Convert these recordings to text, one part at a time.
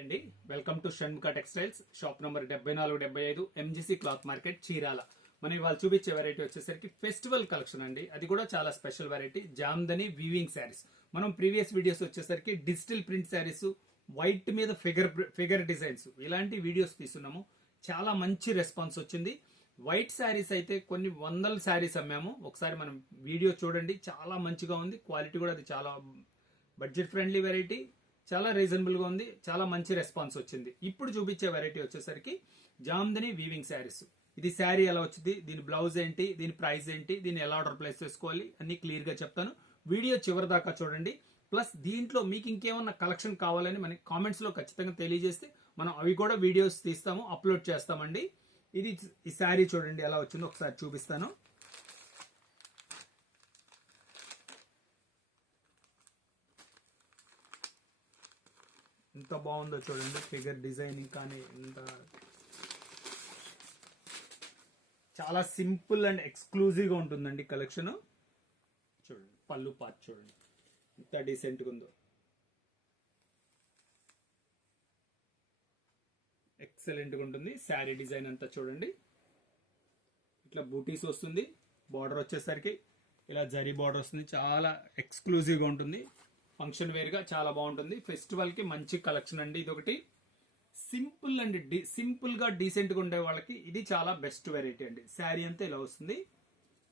అండి welcome to Shanmukha textiles shop number 7475 MGC cloth market Chirala. మనం ఇవాళ చూపించే వెరైటీ వచ్చేసరికి ఫెస్టివల్ కలెక్షన్ అండి. అది కూడా చాలా special variety, Jamdani weaving saris. మనం ప్రీవియస్ వీడియోస్ వచ్చేసరికి డిజిటల్ ప్రింట్ శారీస్, వైట్ మీద ఫిగర్ డిజైన్స్, ఇలాంటి వీడియోస్ తీస్తున్నాము. చాలా మంచి రెస్పాన్స్ వచ్చింది. వైట్ శారీస్ అయితే కొన్ని వందల శారీస్ అమ్మాము. ఒకసారి మనం వీడియో చూడండి, చాలా మంచిగా ఉంది. క్వాలిటీ కూడా అది చాలా బడ్జెట్ ఫ్రెండ్లీ వెరైటీ, చాలా రీజనబుల్ గా ఉంది. చాలా మంచి రెస్పాన్స్ వచ్చింది. ఇప్పుడు చూపించే వెరైటీ వచ్చేసరికి జామ్దని వీవింగ్ శారీస్. ఇది శారీ ఎలా వచ్చింది, దీని బ్లౌజ్ ఏంటి, దీని ప్రైస్ ఏంటి, దీన్ని ఎలా ఆర్డర్ ప్లేస్ చేసుకోవాలి అన్ని క్లియర్ గా చెప్తాను. వీడియో చివరి దాకా చూడండి. ప్లస్ దీంట్లో మీకు ఇంకేమన్నా కలెక్షన్ కావాలని మనకి కామెంట్స్ లో ఖచ్చితంగా తెలియజేస్తే మనం అవి కూడా వీడియోస్ తీస్తాము, అప్లోడ్ చేస్తామండి. ఈ శారీ చూడండి ఎలా వచ్చిందో ఒకసారి చూపిస్తాను. ఎంత బాగుందో చూడండి, ఫిగర్ డిజైనింగ్ కానీ ఎంత చాలా సింపుల్ అండ్ ఎక్స్క్లూజివ్ గా ఉంటుందండి కలెక్షన్. చూడండి పళ్ళు పార్ట్ చూడండి ఎంత డీసెంట్ గా ఉందో, ఎక్సలెంట్ గా ఉంటుంది. శారీ డిజైన్ అంతా చూడండి, ఇట్లా బూటీస్ వస్తుంది. బార్డర్ వచ్చేసరికి ఇలా జరీ బార్డర్ వస్తుంది, చాలా ఎక్స్క్లూజివ్ గా ఉంటుంది. ఫంక్షన్ వేర్ గా చాలా బాగుంటుంది. ఫెస్టివల్ కి మంచి కలెక్షన్ అండి. ఇది ఒకటి సింపుల్ అండ్ సింపుల్ గా డీసెంట్ గా ఉండే వాళ్ళకి ఇది చాలా బెస్ట్ వెరైటీ అండి. శారీ అంతా ఇలా వస్తుంది.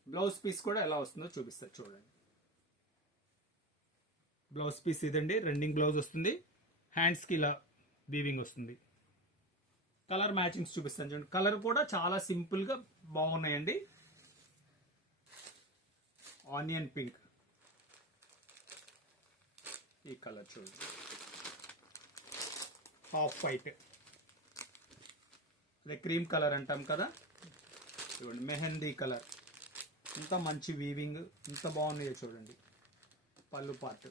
బ్లౌజ్ పీస్ కూడా ఎలా వస్తుందో చూపిస్తారు చూడండి. బ్లౌజ్ పీస్ ఇదండి, రన్నింగ్ బ్లౌజ్ వస్తుంది. హ్యాండ్స్ కి ఇలా వీవింగ్ వస్తుంది. కలర్ మ్యాచింగ్స్ చూపిస్తాను చూడండి. కలర్ కూడా చాలా సింపుల్ గా బాగున్నాయండి. ఆనియన్ పింక్ ఈ కలర్ చూడండి, హాఫ్ వైట్, అదే క్రీమ్ కలర్ అంటాం కదా, చూడండి మెహందీ కలర్. ఇంత మంచి వీవింగ్, ఇంత బాగున్నాయో చూడండి. పళ్ళు పార్ట్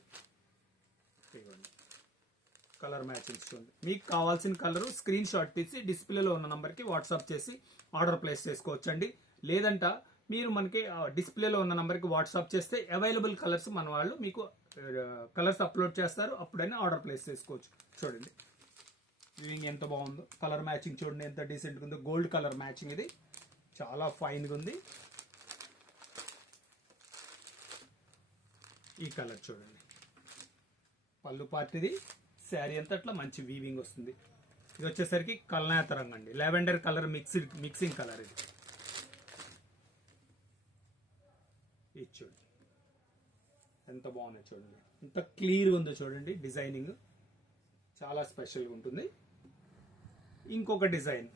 ఇవ్వండి, కలర్ మ్యాచింగ్స్ చూడండి. మీకు కావాల్సిన కలర్ స్క్రీన్ షాట్ తీసి డిస్ప్లేలో ఉన్న నంబర్కి వాట్సాప్ చేసి ఆర్డర్ ప్లేస్ చేసుకోవచ్చండి. లేదంట మీరు మనకి డిస్ప్లేలో ఉన్న నంబర్కి వాట్సాప్ చేస్తే అవైలబుల్ కలర్స్ మన వాళ్ళు మీకు కలర్స్ అప్లోడ్ చేస్తారు, అప్పుడైనా ఆర్డర్ ప్లేస్ చేసుకోవచ్చు. చూడండి వీవింగ్ ఎంత బాగుందో, కలర్ మ్యాచింగ్ చూడండి ఎంత డీసెంట్గా ఉందో. గోల్డ్ కలర్ మ్యాచింగ్, ఇది చాలా ఫైన్గా ఉంది. ఈ కలర్ చూడండి, పళ్ళు పార్ట్ ఇది. శారీ అంతా అట్లా మంచి వీవింగ్ వస్తుంది. ఇది వచ్చేసరికి కల్నేత రంగు అండి, లావెండర్ కలర్ మిక్సింగ్ కలర్ ఇది. ఇది చూడండి ఎంత బాగుందో చూడండి, ఎంత క్లియర్గా ఉందో చూడండి. డిజైనింగ్ చాలా స్పెషల్గా ఉంటుంది. ఇంకొక డిజైన్,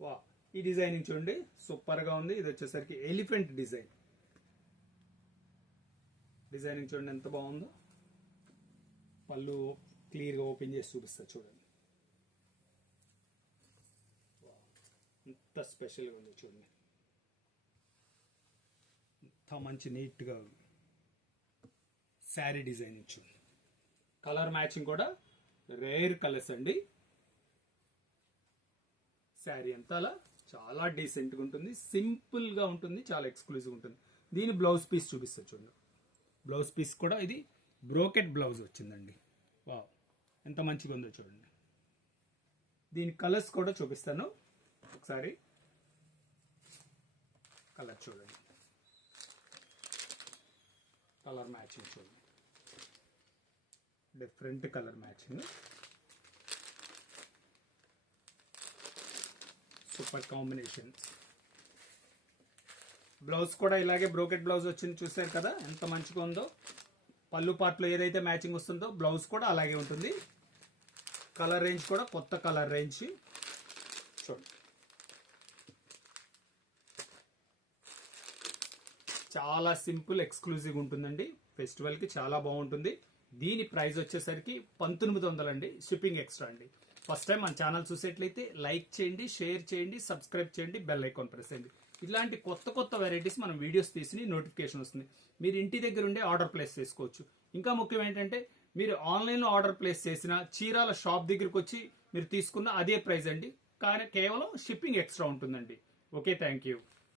వా ఈ డిజైనింగ్ చూడండి సూపర్గా ఉంది. ఇది వచ్చేసరికి ఎలిఫెంట్ డిజైన్. డిజైనింగ్ చూడండి ఎంత బాగుందో. పళ్ళు క్లియర్గా ఓపెన్ చేసి చూపిస్తా చూడండి, ఎంత స్పెషల్గా ఉంది చూడండి. ఎంత మంచి నీట్గా ఉంది. శారీ డిజైన్ చూడండి, కలర్ మ్యాచింగ్ కూడా రేర్ కలర్స్ అండి. శారీ అంతా అలా చాలా డీసెంట్గా ఉంటుంది, సింపుల్గా ఉంటుంది, చాలా ఎక్స్క్లూజివ్ ఉంటుంది. దీని బ్లౌజ్ పీస్ చూపిస్తా చూడండి. బ్లౌజ్ పీస్ కూడా ఇది బ్రోకెట్ బ్లౌజ్ వచ్చిందండి. వా ఎంత మంచిగా ఉందో చూడండి. దీని కలర్స్ కూడా చూపిస్తాను ఒకసారి. కలర్ చూడండి, కలర్ మ్యాచింగ్ చూడండి, different colour matching, super combination. Blouse కూడా ఇలాగే బ్రోకెట్ బ్లౌజ్ వచ్చింది, చూసారు కదా ఎంత మంచిగా ఉందో. పళ్ళు పార్ట్లో ఏదైతే మ్యాచింగ్ వస్తుందో బ్లౌజ్ కూడా అలాగే ఉంటుంది. కలర్ రేంజ్ కూడా కొత్త కలర్ రేంజ్ చూడండి, చాలా సింపుల్ ఎక్స్క్లూజివ్ ఉంటుందండి. ఫెస్టివల్ కి చాలా బాగుంటుంది. దీని ప్రైస్ వచ్చేసరికి 1900 అండి, షిప్పింగ్ ఎక్స్ట్రా అండి. ఫస్ట్ టైం మన ఛానల్ చూసేట్లయితే లైక్ చేయండి, షేర్ చేయండి, సబ్స్క్రైబ్ చేయండి, బెల్ ఐకాన్ ప్రెస్ చేయండి. ఇలాంటి కొత్త కొత్త వెరైటీస్ మనం వీడియోస్ తీసి నోటిఫికేషన్ వస్తుంది. మీరు ఇంటి దగ్గర ఉండే ఆర్డర్ ప్లేస్ చేసుకోవచ్చు. ఇంకా ముఖ్యం ఏంటంటే మీరు ఆన్లైన్లో ఆర్డర్ ప్లేస్ చేసిన చీరాల షాప్ దగ్గరికి వచ్చి మీరు తీసుకున్న అదే ప్రైస్ అండి, కానీ కేవలం షిప్పింగ్ ఎక్స్ట్రా ఉంటుందండి. Okay, thank you.